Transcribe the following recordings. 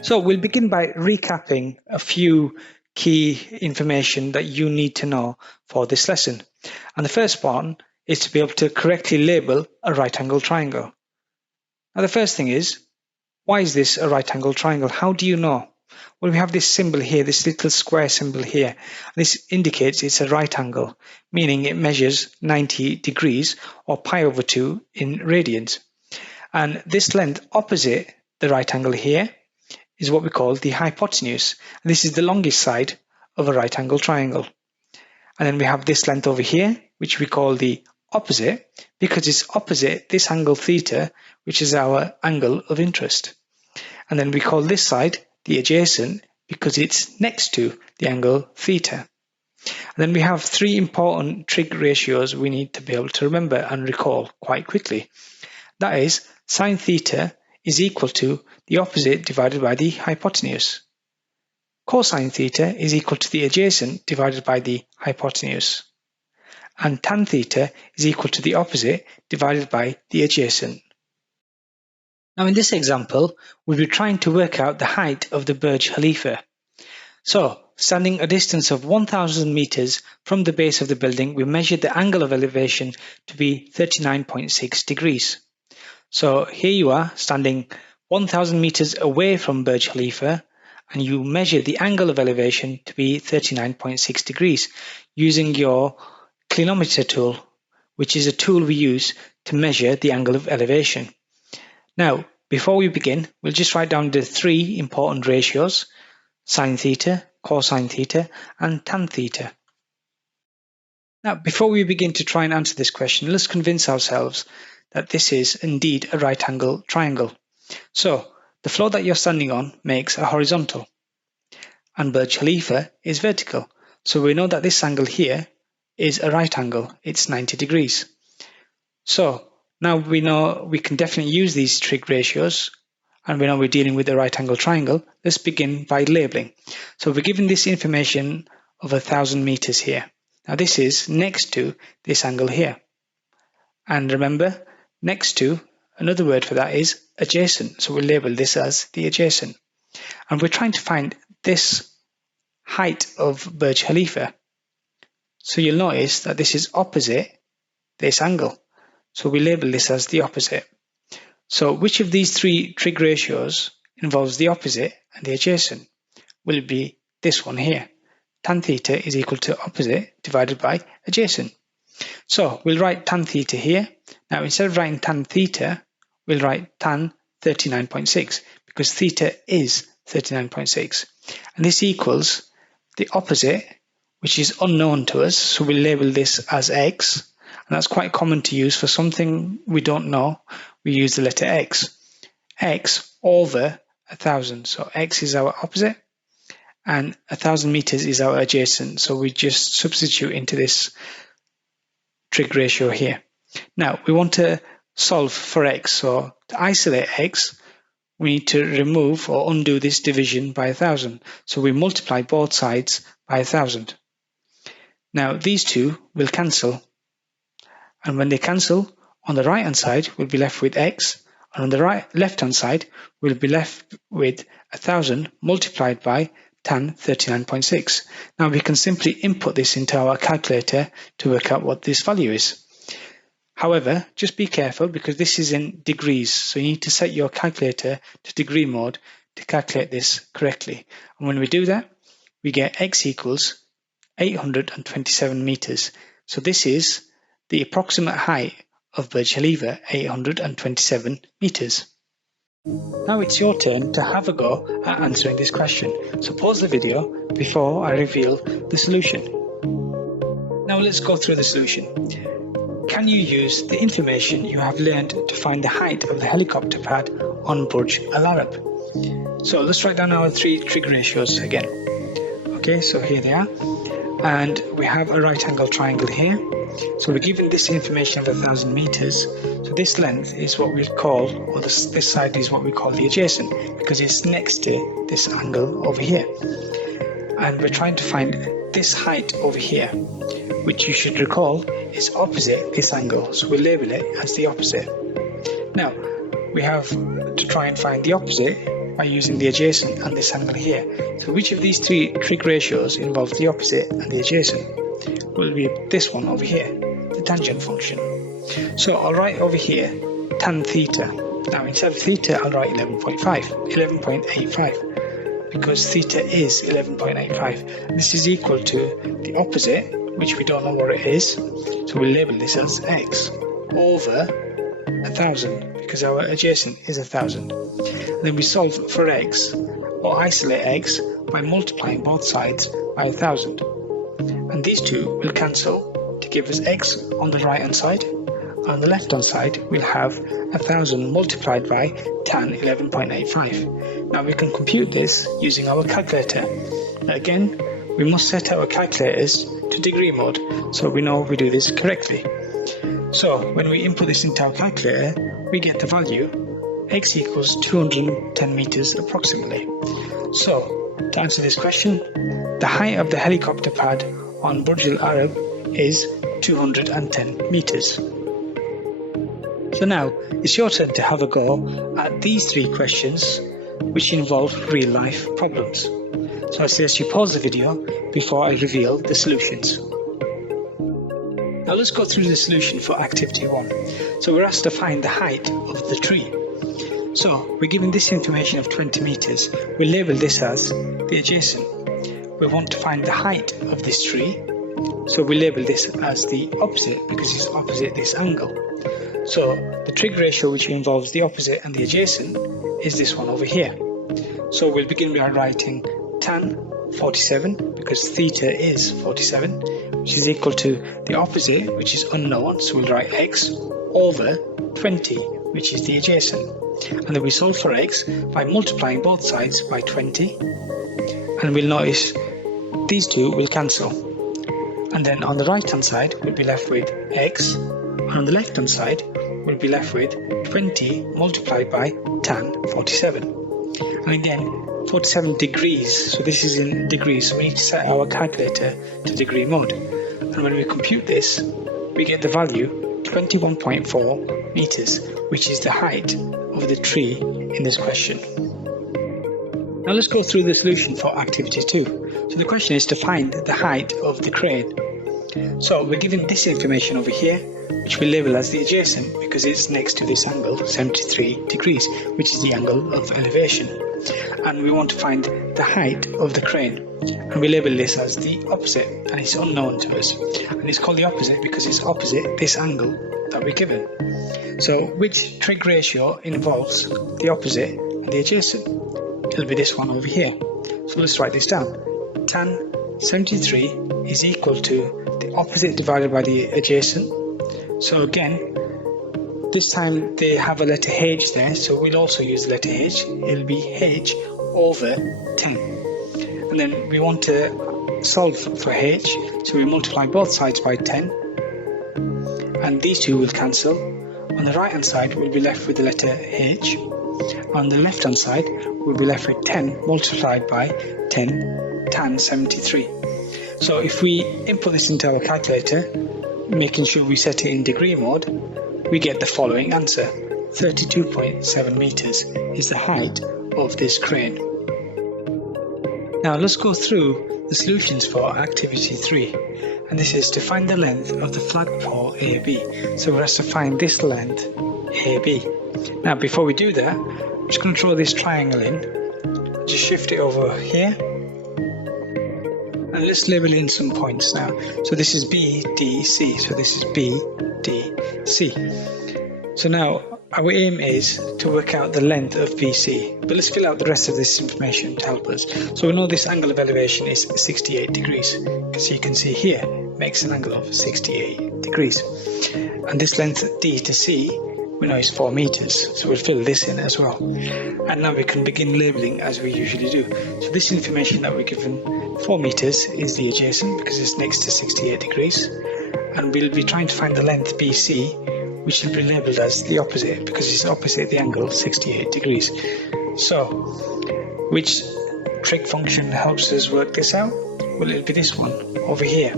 So we'll begin by recapping a few key information that you need to know for this lesson. And the first one is to be able to correctly label a right angle triangle. Now the first thing is, why is this a right angle triangle? How do you know? Well, we have this symbol here, this little square symbol here. This indicates it's a right angle, meaning it measures 90 degrees or pi over 2 in radians. And this length opposite the right angle here is what we call the hypotenuse. And this is the longest side of a right angle triangle. And then we have this length over here, which we call the opposite, because it's opposite this angle theta, which is our angle of interest. And then we call this side the adjacent because it's next to the angle theta. And then we have three important trig ratios we need to be able to remember and recall quite quickly. That is, sine theta is equal to the opposite divided by the hypotenuse. Cosine theta is equal to the adjacent divided by the hypotenuse. And tan theta is equal to the opposite divided by the adjacent. Now in this example, we'll be trying to work out the height of the Burj Khalifa. So, standing a distance of 1,000 meters from the base of the building, we measured the angle of elevation to be 39.6 degrees. So here you are, standing 1,000 meters away from Burj Khalifa, and you measure the angle of elevation to be 39.6 degrees using your clinometer tool, which is a tool we use to measure the angle of elevation. Now, before we begin, we'll just write down the three important ratios: sine theta, cosine theta, and tan theta. Now, before we begin to try and answer this question, let's convince ourselves that this is indeed a right angle triangle. So, the floor that you're standing on makes a horizontal, and Burj Khalifa is vertical. So we know that this angle here is a right angle, it's 90 degrees. So, now we know we can definitely use these trig ratios, and we know we're dealing with a right angle triangle. Let's begin by labeling. So we're given this information of 1,000 meters here. Now this is next to this angle here. And remember, next to, another word for that is adjacent. So we'll label this as the adjacent. And we're trying to find this height of Burj Khalifa. So you'll notice that this is opposite this angle. So we label this as the opposite. So which of these three trig ratios involves the opposite and the adjacent? Will it be this one here? Tan theta is equal to opposite divided by adjacent. So we'll write tan theta here. Now instead of writing tan theta, we'll write tan 39.6 because theta is 39.6. And this equals the opposite, which is unknown to us. So we'll label this as x. And that's quite common to use for something we don't know. We use the letter x. X over 1,000. So x is our opposite and 1,000 meters is our adjacent. So we just substitute into this trig ratio here. Now we want to solve for x. So to isolate x, we need to remove or undo this division by 1,000. So we multiply both sides by 1,000. Now these two will cancel. And when they cancel, on the right hand side we'll be left with x, and on the left hand side we'll be left with 1,000 multiplied by tan 39.6. Now we can simply input this into our calculator to work out what this value is. However, just be careful because this is in degrees, so you need to set your calculator to degree mode to calculate this correctly. And when we do that, we get x equals 827 meters. So this is the approximate height of Burj Khalifa, 827 meters. Now it's your turn to have a go at answering this question. So pause the video before I reveal the solution. Now let's go through the solution. Can you use the information you have learned to find the height of the helicopter pad on Burj Al Arab? So let's write down our three trig ratios again. Okay, so here they are. And we have a right angle triangle here. So we're given this information of 1,000 meters. So this length is what we call, or this side is what we call the adjacent, because it's next to this angle over here. And we're trying to find this height over here, which you should recall is opposite this angle. So we'll label it as the opposite. Now, we have to try and find the opposite by using the adjacent and this angle here. So which of these three trig ratios involves the opposite and the adjacent? Will be this one over here, the tangent function. So I'll write over here tan theta. Now instead of theta I'll write 11.85 because theta is 11.85. This is equal to the opposite, which we don't know what it is, so we'll label this as x, over 1000 because our adjacent is 1000. Then we solve for x, or isolate x, by multiplying both sides by 1000. And these two will cancel to give us x on the right hand side. On the left hand side we'll have 1000 multiplied by tan 11.85. Now we can compute this using our calculator. Again, we must set our calculators to degree mode so we know we do this correctly. So when we input this into our calculator, we get the value x equals 210 meters approximately. So to answer this question, the height of the helicopter pad on Burj Al Arab is 210 meters. So now it's your turn to have a go at these three questions which involve real life problems. So I suggest you pause the video before I reveal the solutions. Now let's go through the solution for activity 1. So we're asked to find the height of the tree. So we're given this information of 20 meters. We label this as the adjacent. We want to find the height of this tree. So we label this as the opposite because it's opposite this angle. So the trig ratio which involves the opposite and the adjacent is this one over here. So we'll begin by writing tan 47 because theta is 47, which is equal to the opposite, which is unknown, so we'll write x, over 20, which is the adjacent. And then we solve for x by multiplying both sides by 20, and we'll notice these two will cancel. And then on the right hand side we'll be left with x, and on the left hand side we'll be left with 20 multiplied by tan 47. And again, 47 degrees, so this is in degrees, so we need to set our calculator to degree mode. And when we compute this, we get the value 21.4 meters, which is the height of the tree in this question. Now let's go through the solution for activity 2. So the question is to find the height of the crane. So we're given this information over here, which we label as the adjacent because it's next to this angle, 73 degrees, which is the angle of elevation. And we want to find the height of the crane. And we label this as the opposite, and it's unknown to us. And it's called the opposite because it's opposite this angle that we're given. So which trig ratio involves the opposite and the adjacent? It'll be this one over here. So let's write this down. Tan 73 is equal to the opposite divided by the adjacent. So again, this time they have a letter H there, so we'll also use the letter H. It'll be H over 10. And then we want to solve for H, so we multiply both sides by 10. And these two will cancel. On the right hand side we'll be left with the letter H. On the left hand side we'll be left with 10 multiplied by 10 tan 73. So if we input this into our calculator, making sure we set it in degree mode, we get the following answer. 32.7 meters is the height of this crane. Now let's go through the solutions for activity 3. And this is to find the length of the flagpole AB. So we're asked to find this length AB. Now before we do that, I'm just going to draw this triangle in. Just shift it over here. And let's label in some points now. So this is B, D, C. So this is B, D, C. So now our aim is to work out the length of BC. But let's fill out the rest of this information to help us. So we know this angle of elevation is 68 degrees. Because you can see here, it makes an angle of 68 degrees. And this length D to C, we know is 4 meters. So we'll fill this in as well. And now we can begin labeling as we usually do. So this information that we're given, 4 meters, is the adjacent because it's next to 68 degrees. And we'll be trying to find the length BC, which will be labelled as the opposite because it's opposite the angle 68 degrees. So, which trig function helps us work this out? Well, it'll be this one over here.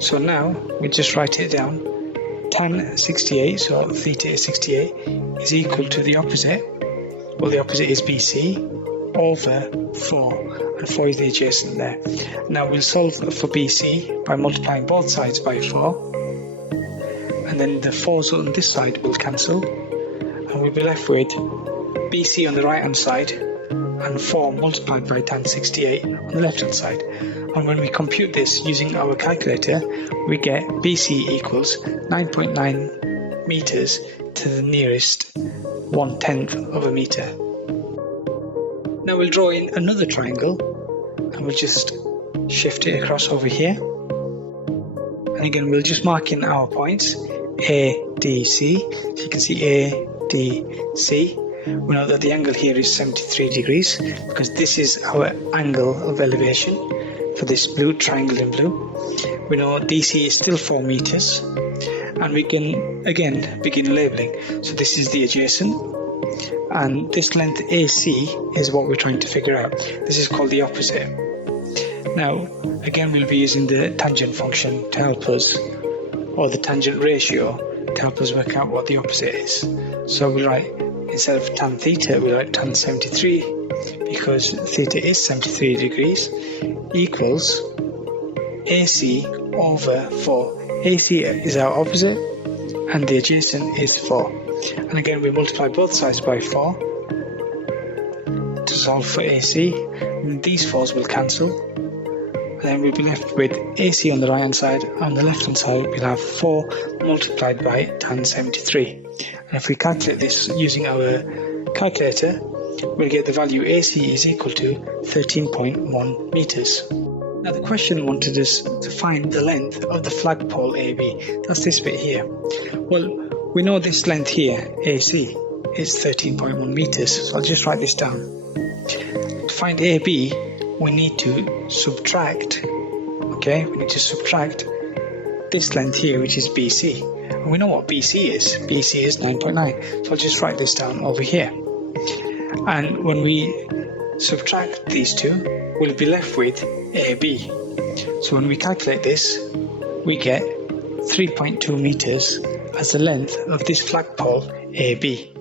So now we just write it down. Tan 68, so theta is 68, is equal to the opposite, Well, the opposite is BC over 4, and 4 is the adjacent there. Now we'll solve for BC by multiplying both sides by 4, and then the 4's on this side will cancel, and we'll be left with BC on the right hand side and 4 multiplied by tan 68 on the left hand side. And when we compute this using our calculator, we get BC equals 9.9 meters to the nearest 1/10 of a meter. Now we'll draw in another triangle, and we'll just shift it across over here. And again, we'll just mark in our points A, D, C. So you can see A, D, C. We know that the angle here is 73 degrees because this is our angle of elevation for this blue triangle in blue. We know DC is still 4 meters, and we can again begin labeling. So this is the adjacent, and this length AC is what we're trying to figure out. This is called the opposite. Now again, we'll be using the tangent function to help us, or the tangent ratio to help us work out what the opposite is. So we write, instead of tan theta, we write tan 73, because theta is 73 degrees, equals AC over 4. AC is our opposite, and the adjacent is 4. And again, we multiply both sides by 4 to solve for AC, and these 4's will cancel, and then we'll be left with AC on the right hand side. On the left hand side, we'll have 4 multiplied by tan 73. And if we calculate this using our calculator, we'll get the value AC is equal to 13.1 meters. Now the question wanted us to find the length of the flagpole AB. That's this bit here. Well, we know this length here, AC, is 13.1 meters. So I'll just write this down. To find AB, we need to subtract, we need to subtract this length here, which is BC. And we know what BC is. BC is 9.9. So I'll just write this down over here. And when we subtract these two, we'll be left with AB. So when we calculate this, we get 3.2 meters as the length of this flagpole AB.